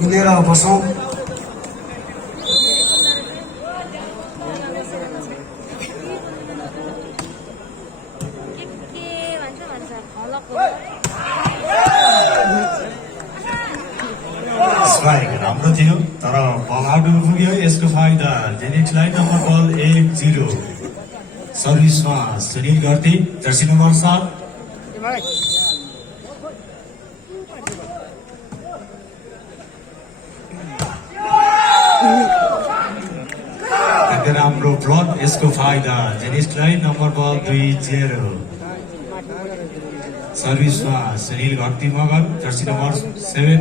मिलेर बसौँ। स्ट्राइक राम्रो थियो तर बल आउट हुन पुग्यो। यसको फाइदा जेनिक्सलाई। नम्बर बल 1-0। सर्भिसमा सुनिल घरती जर्सी नम्बर 7। राम्रो ब्लक। यसको फाइदा जेनिक्सलाई। नम्बर बल 2-0। सर्भिसमा सुनिल घरती मगर जर्सी नम्बर 7।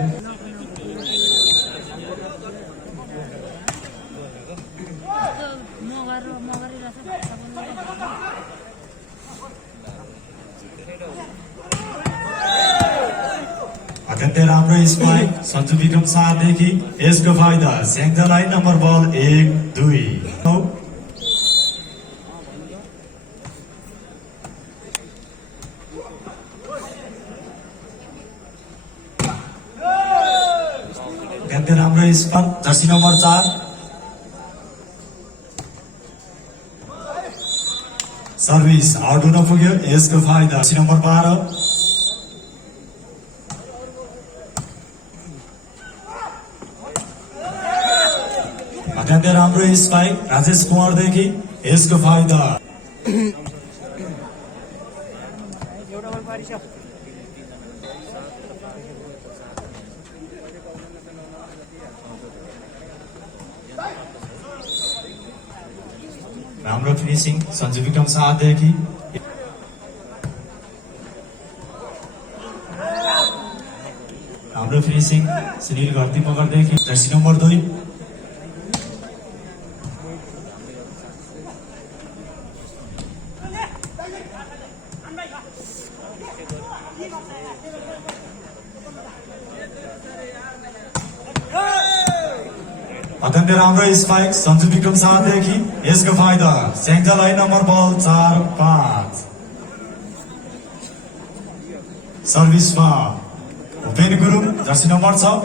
अत्यन्तै राम्रो स्पाइक सञ्जु विक्रम शाहदेखि। यसको फाइदा स्याङ्जालाई। नम्बर बल 1-2। अत्यन्तै राम्रो spike Jersey number 4। Service out हुन पुग्यो। यसको फाइदा जर्सी नम्बर 12। अत्यन्तै राम्रो स्पाइक राजेश कुमारदेखि। यसको फाइदा राम्रो फिनिसिङ सञ्जु विक्रम शाहदेखि। राम्रो फिनिसिङ सुनिल घरती मगरदेखि जर्सी नम्बर 2। अत्यन्तै राम्रो स्पाइक सञ्जु विक्रम शाहदेखि। यसको फाइदा स्याङ्जालाई। Number ball 4-5। सर्भिसमा Bhupen Gurung jersey number 6।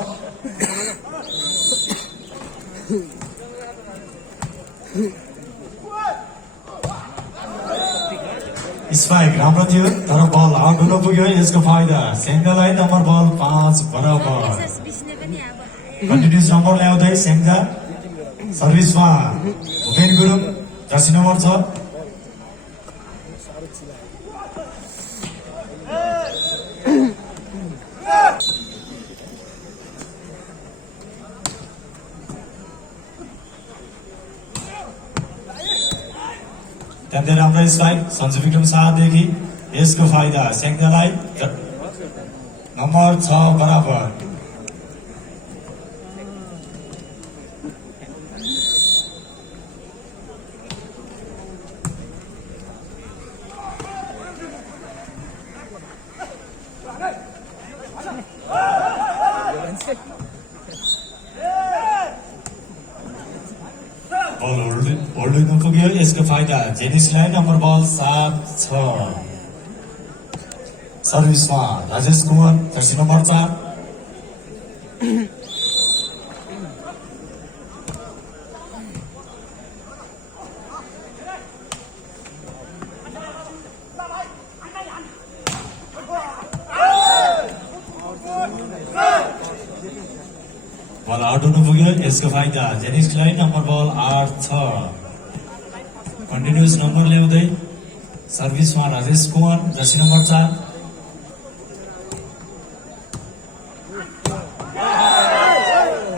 Spike राम्रो थियो तर बल आउट हुन पुग्यो। यसको फाइदा स्याङ्जालाई। नम्बर बल 5 बराबर। कन्टिन्युस नम्बर ल्याउँदै स्याङ्जा। सर्भिसमा भूपेन गुरुङ जर्सी नम्बर 6। त्यहाँदेखि राम्रो स्पाइक सञ्जु विक्रम शाहदेखि। यसको फाइदा स्याङ्जालाई। नम्बर 6 बराबर। बल होल्ड हुन पुग्यो। यसको फाइदा जेनिक्सलाई। नम्बर बल 7-6। सर्भिसमा राजेश कुमार जर्सी नम्बर 4। बल आउट हुन पुग्यो। यसको फाइदा जेनिक्सलाई। नम्बर बल 8-6। कन्टिन्युस नम्बर ल्याउँदै सर्भिसमा राजेश कुमार जर्सी नम्बर 4।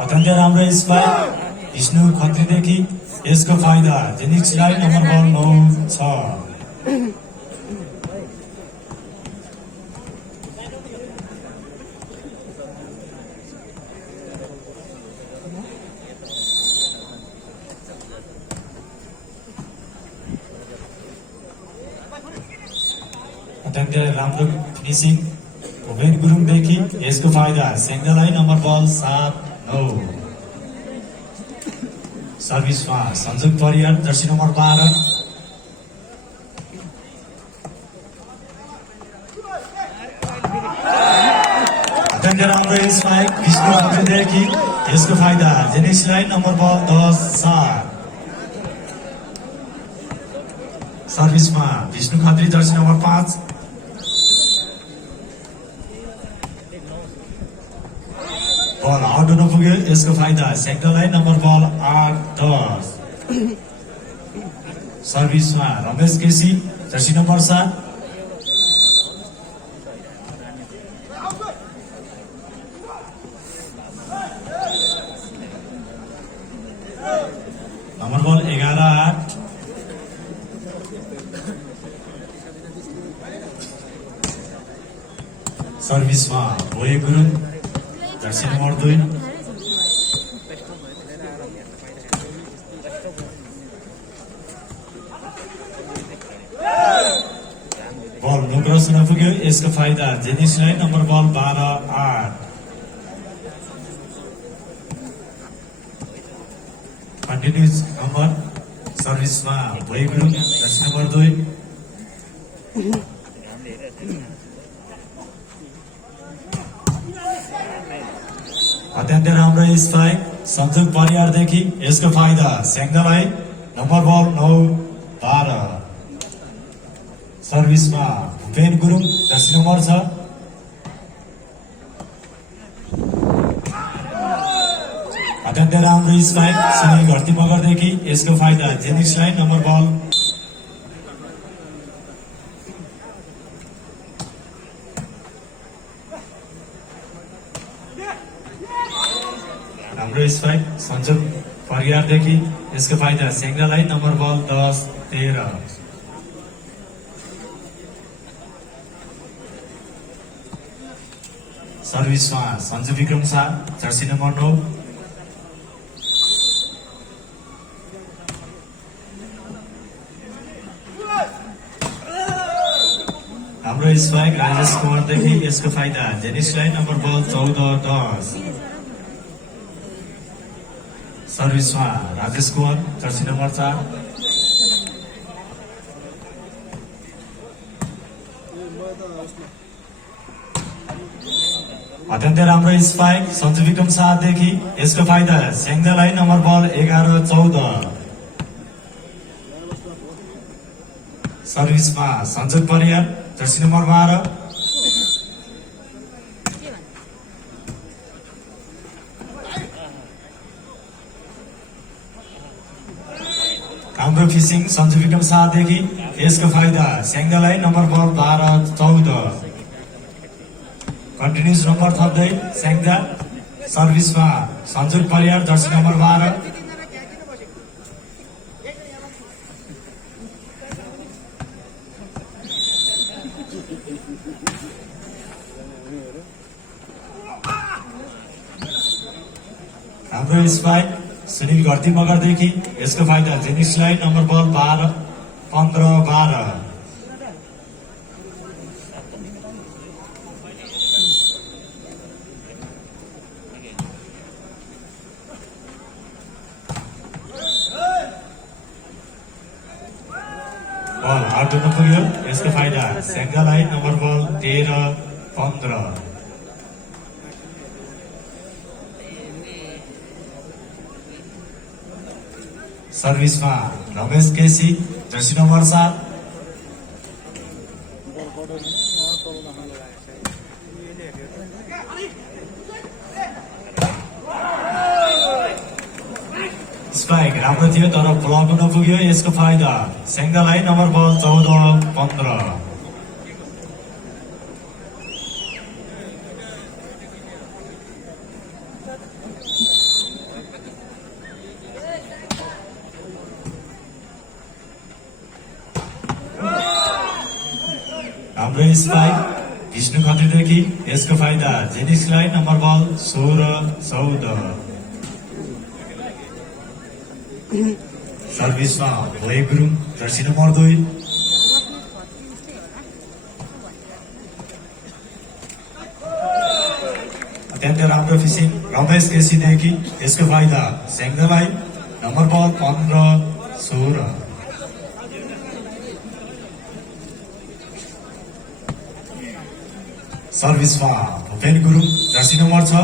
अत्यन्तै राम्रो स्पाइक विष्णु खत्रीदेखि। यसको फाइदा जेनिक्सलाई। नम्बर बल 9-6। अत्यन्तै राम्रो फिनिसिङ भूपेन गुरुङदेखि। यसको फाइदा स्याङ्जालाई। Number ball 7-9। सर्भिसमा सञ्जोग परियार जर्सी नम्बर 12। अत्यन्तै राम्रो स्पाइक विष्णु देखि यसको फाइदा जेनिसलाई नम्बर बल 10-7 सर्भिसमा Vishnu Khatri jersey number 5 ball out हुन पुग्यो यसको फाइदा सेक्टरलाई नम्बर बल 8-10 सर्भिसमा Ramesh KC jersey number 7 number ball 11-8 सर्भिसमा Bhole Gurung jersey number 2 ball नुक्रस हुन पुग्यो यसको फाइदा जेनिसलाई नम्बर बल 12-8 कन्टिन्युज नम्बर सर्भिसमा भोले गुरुङ जर्सी नम्बर 2 अत्यन्तै राम्रो स्ट्राइक संजोग परियारदेखि यसको फाइदा सेङ्गालाई नम्बर बल 9-12 सर्भिसमा भूपेन गुरुङ जर्सी नम्बर 6 अत्यन्तै राम्रो स्ट्राइक सुनिल घरती मगरदेखि यसको फाइदा जेनिक्सलाई नम्बर बल राम्रो स्ट्राइक सञ्जोग परियारदेखि यसको फाइदा सेङ्गालाई नम्बर बल 10-13 सर्भिसमा सञ्जु विक्रम शाह जर्सी नम्बर 9 हाम्रो स्ट्राइक राजेश कुमारदेखि यसको फाइदा जेनिसलाई नम्बर बल 14-10 सर्भिसमा राजेश कुमार जर्सी नम्बर 4 अत्यन्तै राम्रो स्पाइक सञ्जु विक्रम शाहदेखि यसको फाइदा सेङ्गालाई नम्बर बल 11-14 सर्भिसमा सञ्जोग परियार जर्सी नम्बर 12 राम्रो फिसिङ सञ्जु विक्रम शाहदेखि यसको फाइदा सेङ्गालाई नम्बर बल 12-14 कन्टिन्युज नम्बर थप्दै सेङ्गा सर्भिसमा सञ्जोग परियार जर्सी नम्बर 12 हाम्रो स्पाइक सुनिल घरती मगरदेखि यसको फाइदा जेनिसलाई नम्बर बल 15-12 बल आउट हुन पुग्यो यसको फाइदा सेङ्गालाई नम्बर बल 13-15 सर्भिसमा Ramesh KC jersey number 7 spike राम्रो थियो तर ब्लक हुन पुग्यो यसको फाइदा सेङ्गालाई नम्बर बल 14-15 हाम्रो स्पाइक विष्णु खत्रीदेखि यसको फाइदा जेनिसलाई नम्बर बल 16-14 सर्भिसमा भोले गुरुङ जर्सी नम्बर 2 अत्यन्तै राम्रो फिसिङ रमेश केसीदेखि यसको फाइदा सेङ्गालाई नम्बर बल 15-16 सर्भिसमा भूपेन गुरुङ जर्सी नम्बर 6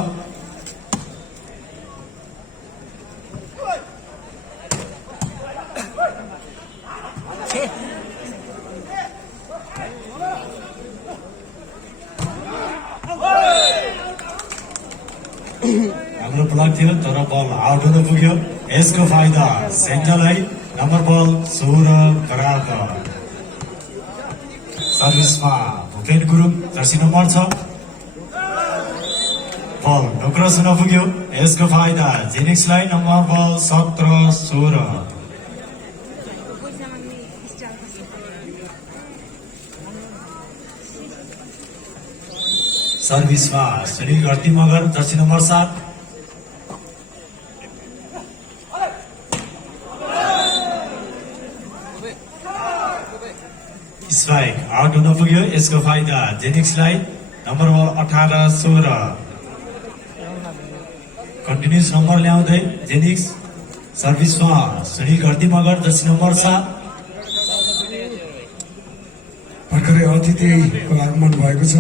राम्रो ब्लक थियो तर बल आउट हुन पुग्यो यसको फाइदा सेन्टरलाई नम्बर बल 16 बराबर सर्भिसमा Bhupen Gurung jersey number 6 ball नक्रस हुन पुग्यो यसको फाइदा जेनिक्सलाई नम्बर बल 17-16 सर्भिसमा Sunil Gharti Magar jersey number 7 strike out हुन पुग्यो यसको फाइदा जेनिक्सलाई नम्बर बल 18-16 कन्टिन्युस नम्बर ल्याउँदै जेनिक्स सर्भिसमा सुनिल घरती मगर जर्सी नम्बर 7 भर्खरै अतिथिको आगमन भएको छ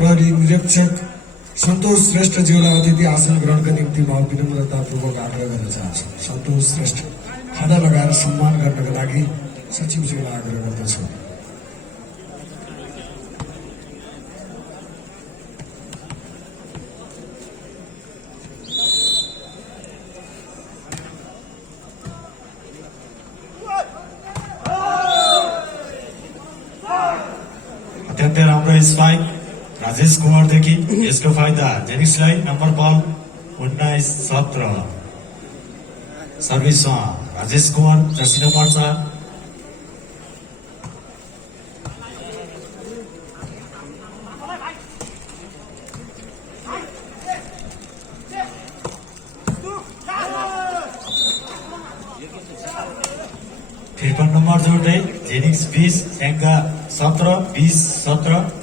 प्रहरी निरीक्षक सन्तोष श्रेष्ठज्यूलाई अतिथि आसन ग्रहणका निम्ति म विनम्रतापूर्वक आग्रह गर्न चाहन्छु सन्तोष श्रेष्ठ खादा लगाएर सम्मान गर्नका लागि सचिवज्यूलाई आग्रह गर्दछु अत्यन्तै राम्रो स्पाइक राजेश कुमारदेखि यसको फाइदा जेनिक्सलाई नम्बर बल 19-17 सर्भिसमा Rajesh Kumar jersey number 4 53 number जोड्दै जेनिक्स 20 स्याङ्जा 17 20-17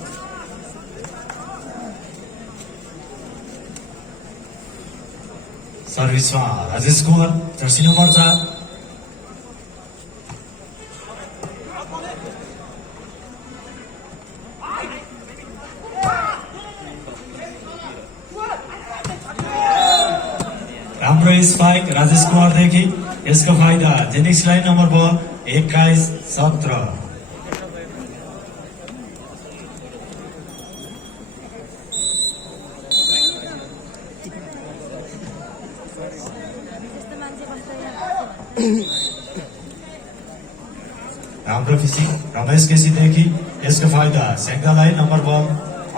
सर्भिसमा राजेश कुमार जर्सी नम्बर 4 राम्रो स्पाइक राजेश कुमारदेखि यसको फाइदा जेनिक्सलाई नम्बर बल 21-17 राम्रो फिसिङ रमेश केसीदेखि यसको फाइदा सेङ्गालाई नम्बर बल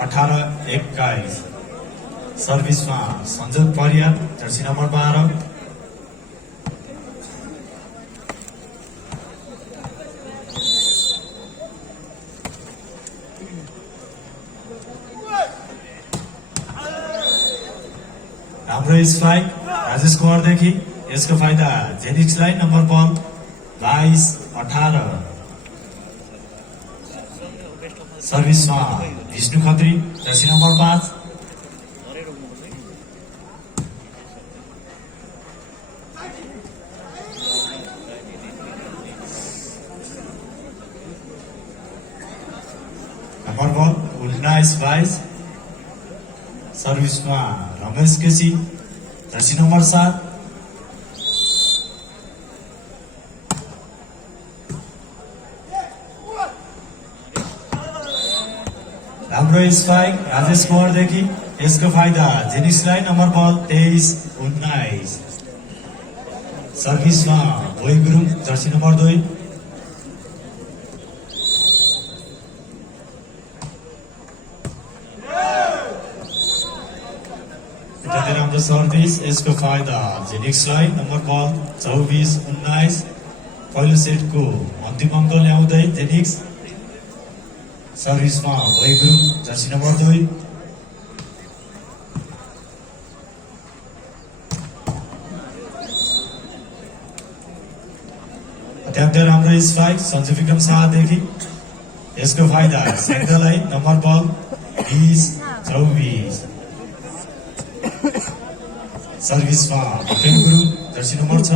18-21 सर्भिसमा सञ्जोग परियार जर्सी नम्बर 12 राम्रो स्ट्राइक राजेश कुमारदेखि यसको फाइदा जेनिक्सलाई नम्बर बल 22-18 सर्भिसमा Vishnu Khatri jersey number 5 number ball 19-22 सर्भिसमा रमेश केसी जर्सी नम्बर 7 राम्रो स्पाइक राजेश कुमारदेखि यसको फाइदा जेनिक्सलाई नम्बर बल 23-19 सर्भिसमा भोइ गुरुङ जर्सी नम्बर 2 राम्रो सर्भिस यसको फाइदा जेनिक्सलाई नम्बर बल 24-19 पहिलो सेटको अन्तिम अङ्क ल्याउँदै जेनिक्स सर्भिसमा भोइ गुरुङ जर्सी नम्बर 2 अत्यन्तै राम्रो स्ट्राइक सञ्जु विक्रम शाहदेखि यसको फाइदा सेङ्गालाई नम्बर बल 20-24 सर्भिसमा Bhupen Gurung jersey number 6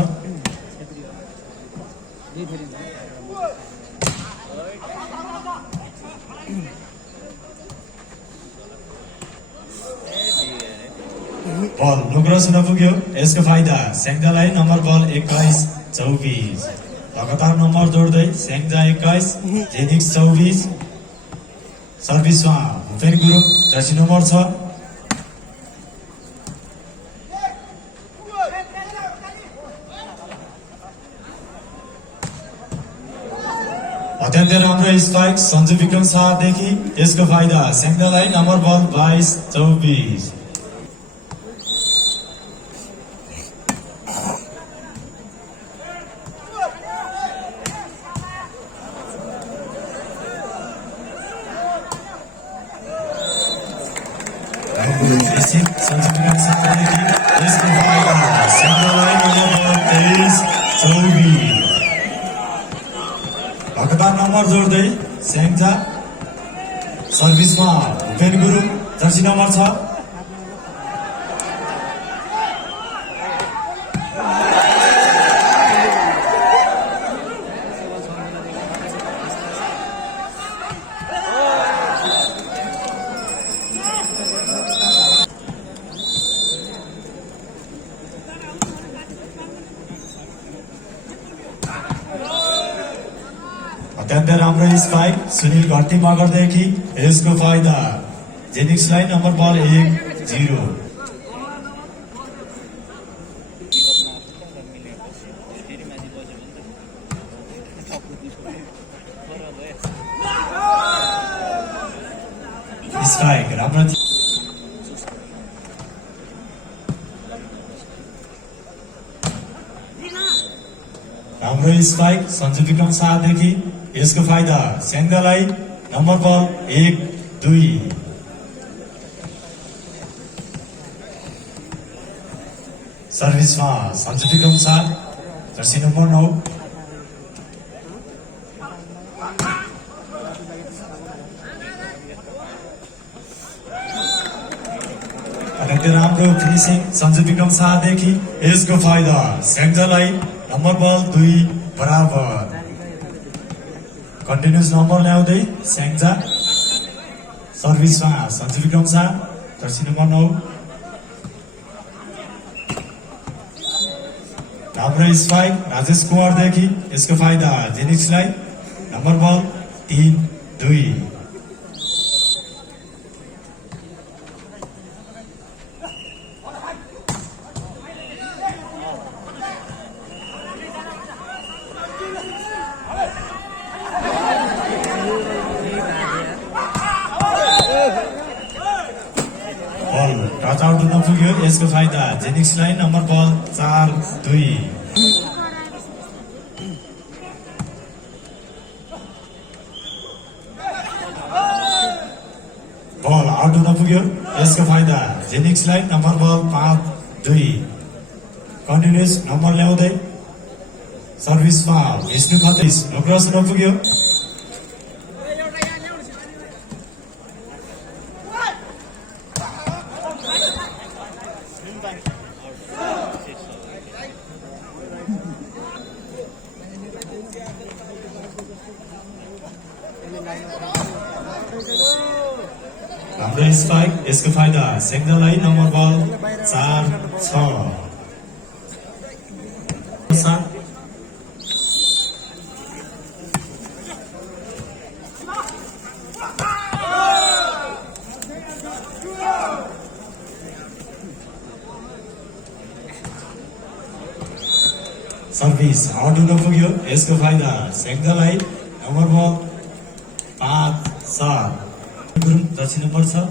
ball नुग्रस हुन पुग्यो यसको फाइदा सेङ्गालाई नम्बर बल 21-24 लगातार नम्बर जोड्दै सेङ्जा 21 जेनिक्स 24 सर्भिसमा भूपेन गुरुङ जर्सी नम्बर 6 अत्यन्तै राम्रो स्पाइक सञ्जु विक्रम शाहदेखि यसको फाइदा सेङ्दालाई नम्बर बल 22-24। सञ्जु विक्रम शाहदेखि यसको फाइदा सेङ्दालाई नम्बर बल 23-24। हकदार नम्बर जोड्दै स्याङ्जा सर्भिसमा भूपेन गुरुङ जर्सी नम्बर 6। अत्यन्तै राम्रो स्पाइक सुनिल घट्टी मगरदेखि यसको फाइदा जेनिक्सलाई नम्बर बल 1-0। स्पाइक राम्रो राम्रो स्पाइक सञ्जु विक्रम शाहदेखि यसको फाइदा स्याङ्दालाई नम्बर बल 1-2। सर्भिसमा सञ्जु विक्रम शाह जर्सी नम्बर 9। अत्यन्तै राम्रो फिनिसिङ सञ्जु विक्रम शाहदेखि यसको फाइदा स्याङ्जालाई नम्बर बल 2 कन्टिन्युस नम्बर ल्याउँदै स्याङ्जा सर्भिसमा सञ्जु विक्रम शाह जर्सी नम्बर 9। राम्रो स्पाइक राजेश कुमारदेखि यसको फाइदा जेनिक्सलाई नम्बर बल 3-2। टच आउट हुन पुग्यो यसको फाइदा जेनिक्सलाई नम्बर बल 4-2। बल आउट हुन पुग्यो यसको फाइदा जेनिक्सलाई नम्बर बल 5-2। कन्टिन्युस नम्बर ल्याउँदै सर्भिसमा विष्णु खत्री नोक्रस हुन पुग्यो। राम्रो स्पाइक यसको फाइदा सेङ्दालाई नम्बर बल 4-6। सर्भिस आउट हुन पुग्यो यसको फाइदा सेङ्दालाई नम्बर बल 5-7। Gurung jersey number 6।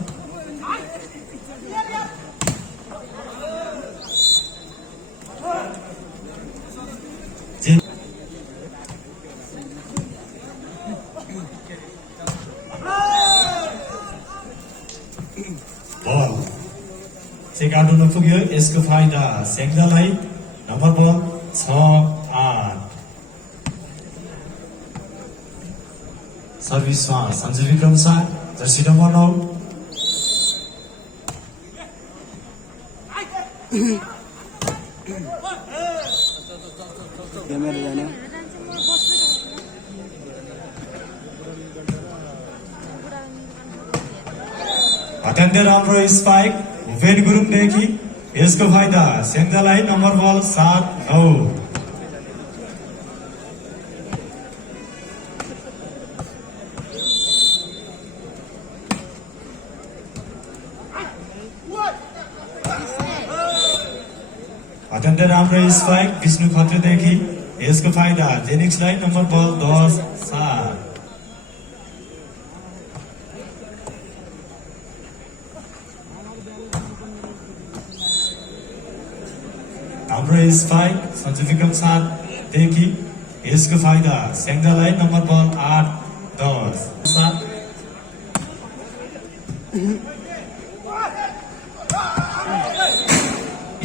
बल चेक आउट हुन पुग्यो यसको फाइदा सेङ्दालाई नम्बर बल 6-8। सर्भिसमा सञ्जु विक्रम शाह जर्सी नम्बर 9। अत्यन्तै राम्रो स्पाइक भूपेन गुरुङदेखि यसको फाइदा सेङ्दालाई नम्बर बल 7-9। अत्यन्तै राम्रो स्पाइक विष्णु खत्रीदेखि यसको फाइदा जेनिक्सलाई नम्बर बल 10-7। हाम्रो स्पाइक सञ्जु विक्रम साथदेखि यसको फाइदा सेङ्गालाई नम्बर बल 8-10 साथ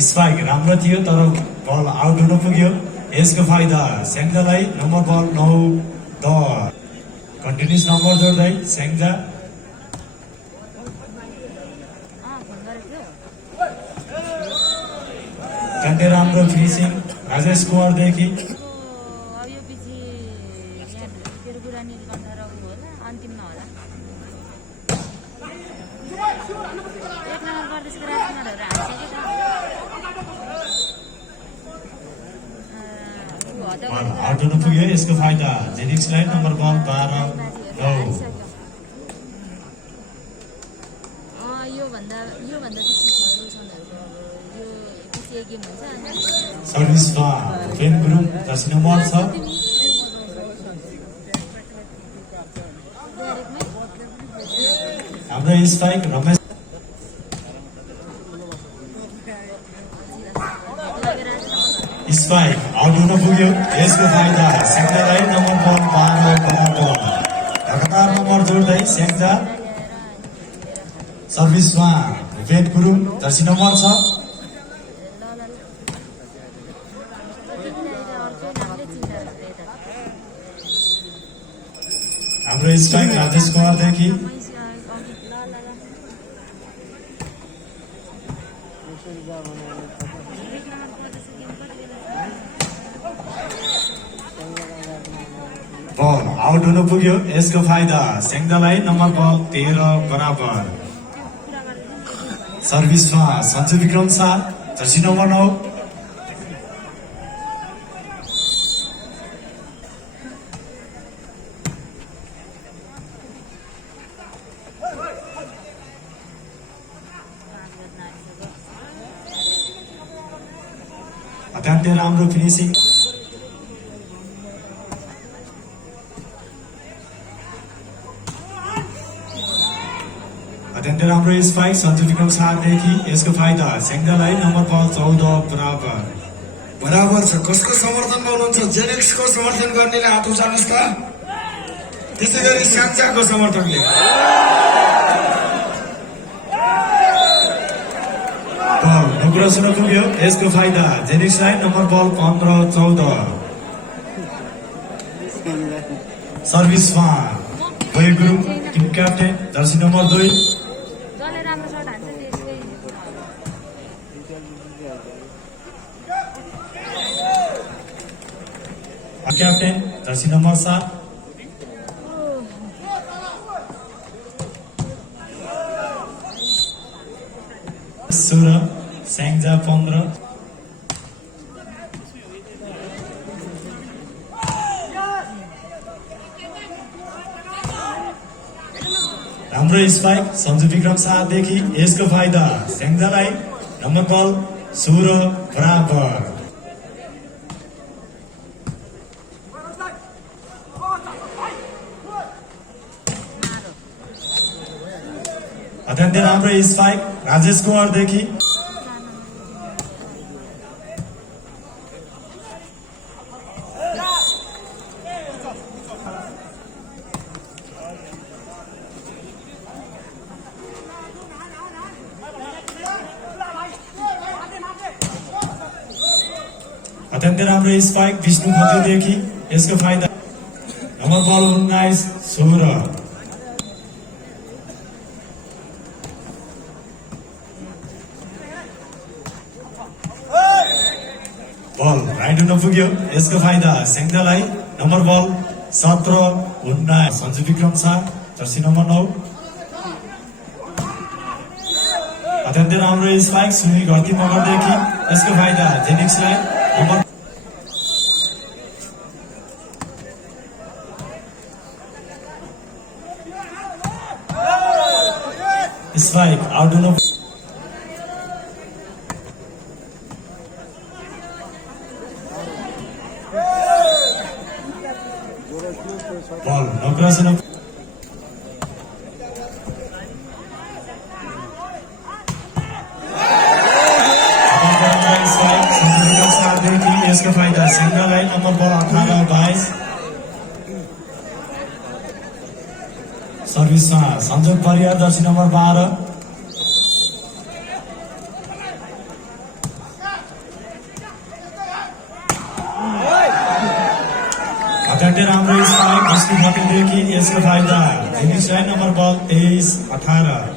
स्पाइक राम्रो थियो तर बल आउट हुन पुग्यो यसको फाइदा सेङ्गालाई नम्बर बल 9-10 कन्टिन्युस नम्बर जोड्दै सेङ्गा झन्डै राम्रो फिनिसिङ राजेश कुमारदेखि अब यो पछि तेरो कुरा निलकण्ठ र ऊ होला अन्तिममा होला एक नम्बर प्रदेशको राजकुमारहरू हालिसक्यो बल आउट हुन पुग्यो यसको फाइदा जेनिक्सलाई नम्बर बल 12-9 योभन्दा बेसी रोशनहरूको यो पछि एक गेम हुन्छ अनि सर्भिसमा प्रेम गुरुङ 10 नम्बर छ हाम्रो स्पाइक रमेश स्पाइक आउट हुन पुग्यो यसको फाइदा सेङ्गालाई नम्बर बल 12-9 लगातार नम्बर जोड्दै सेङ्गा सर्भिसमा प्रेम गुरुङ 10 नम्बर छ हाम्रो स्पाइक राजेश कुमारदेखि बल आउट हुन पुग्यो यसको फाइदा सेङ्गालाई नम्बर बल 13 बराबर सर्भिसमा सञ्जु विक्रम साथ 10 नम्बर 9 अत्यन्तै राम्रो फिनिसिङ अत्यन्तै राम्रो स्पाइक सञ्जु विक्रम साथदेखि यसको फाइदा सेङ्गालाई नम्बर बल 14 बराबर बराबर छ कसको समर्थनमा हुनुहुन्छ जेनिक्सको समर्थन गर्नेले हात उचाल्नुहोस् त त्यसै गरी स्याङ्जाको समर्थकले बल नुग्रस हुन पुग्यो यसको फाइदा जेनिक्सलाई नम्बर बल 15-14 सर्भिसमा भय Gurung team captain jersey number 2 जसले राम्रो सर्ट हान्छ त्यसकै क्याप्टेन जर्सी नम्बर 7 16 स्याङ्जा 15 राम्रो स्पाइक सञ्जु विक्रम साथदेखि यसको फाइदा स्याङ्जालाई नम्बर बल 16 बराबर अत्यन्तै राम्रो स्पाइक राजेश कुमारदेखि अत्यन्तै राम्रो स्पाइक विष्णु खत्रीदेखि यसको फाइदा नम्बर बल 19-16 बल राइट हुन पुग्यो यसको फाइदा सेङ्गालाई नम्बर बल 17-19 सञ्जु विक्रम साथ जर्सी नम्बर 9 अत्यन्तै राम्रो स्पाइक सुनिल घरती मगरदेखि यसको फाइदा जेनिक्सलाई नम्बर स्पाइक आउट हुन बल नक्रस हुन स्पाइक यसको फाइदा single line number ball 18-22 service में संजोग परियार जर्सी नंबर 12 अत्यंत राम्रो स्ट्राइक विष्णु भट्टदेखि यसको फाइदा फिनिश लाइन नंबर बॉल 23-18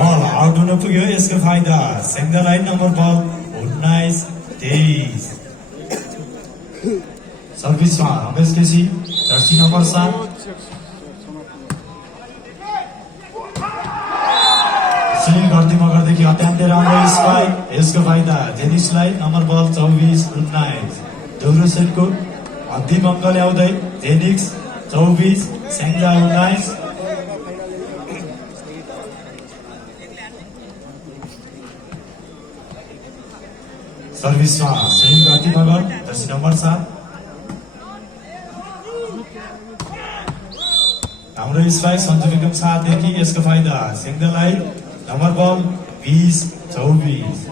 बल आउट हुन पुग्यो यसको फाइदा single line number ball 19-23 service में रमेश केसी जर्सी नंबर 7 सुनील घरती मगरदेखि अत्यन्तै राम्रो स्पाइक यसको फाइदा जेनिसलाई नम्बर बल 24-19 दोहोरो सेटको अन्तिम अङ्क ल्याउँदै जेनिक्स 24 स्याङ्जा 19 सर्भिसमा सुनील घरती मगर जर्सी नम्बर 7 हाम्रो स्ट्राइक सञ्जु विक्रम 7 देखि यसको फाइदा सिंगललाई नंबर बॉल 20-24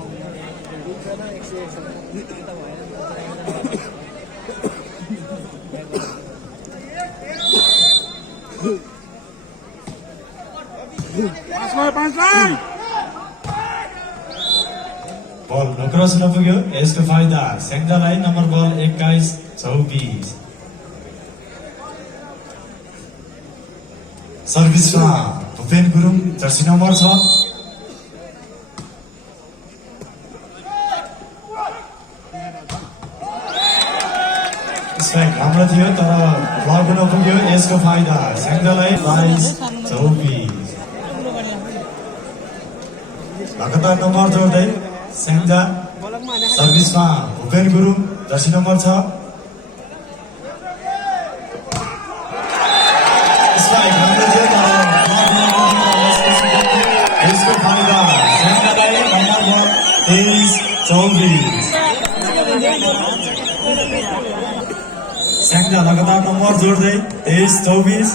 बल नक्रस नपुग्यो यसको फाइदा सेङ्दालाई नम्बर बल 21-24 सर्भिसमा Bhupen Gurung jersey number 6 strike राम्रो थियो तर ब्लक हुन पुग्यो यसको फाइदा सेङ्दालाई 22-24 लगातार नम्बर जोड्दै सेङ्दा सर्भिसमा Bhupen Gurung jersey number 6 strike राम्रो थियो तर यसको फाइदा सेङ्दालाई नम्बर बल 23-24 स्याङ्जा लगातार नम्बर जोड्दै 23-24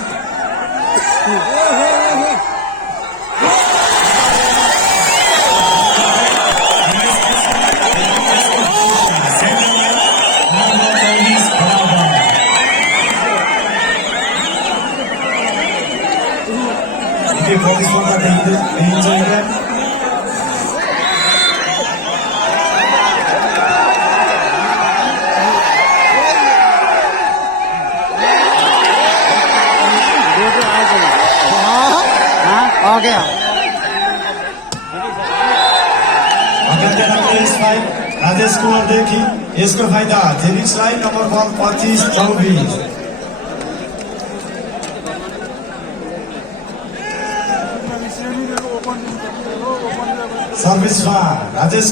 प्रतिस्पर्धा देखिन्छ यहाँ राजेश कुमारदेखि यसको फाइदा जेनिक्सलाई नम्बर बल 25-24 सर्भिसमा राजेश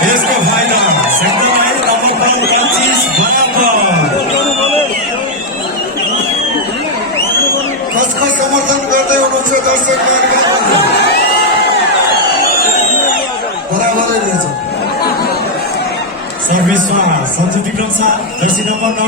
यसको फाइदा सेक्टरलाई नम्बर बल 25-12 कसको समर्थन गर्दै हुनुहुन्छ दर्शक बराबरै लिन्छ सर्भिसमा सञ्जु विक्रम शाह जर्सी नम्बर 9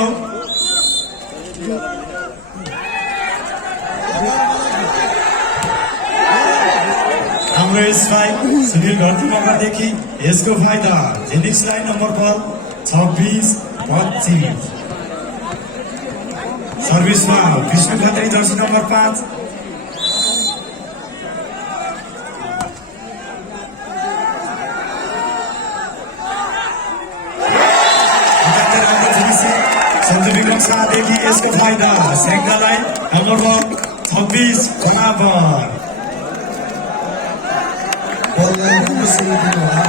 हाम्रो स्ट्राइक सुनील घरती मगरदेखि यसको फाइदा जेनिक्सलाई नम्बर बल 26-25 सर्भिसमा विष्णु खत्री जर्सी नम्बर 5 सञ्जु विक्रम शाहदेखि यसको फाइदा सेङ्गालाई नम्बर बल 26-12 बललाई राम्रोसँग दिनु होला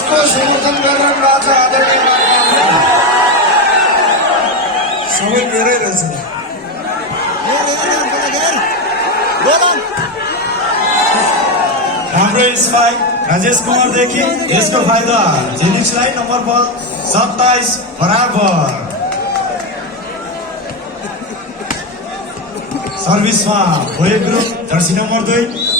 यसको समर्थन गरिरहनु भएको छ आदरणीय सबै मेरै रहेछ राम्रो स्पाइक राजेश कुमारदेखि यसको फाइदा जेनिक्सलाई नम्बर बल 27 बराबर सर्भिसमा भोए ग्रुप जर्सी नम्बर 2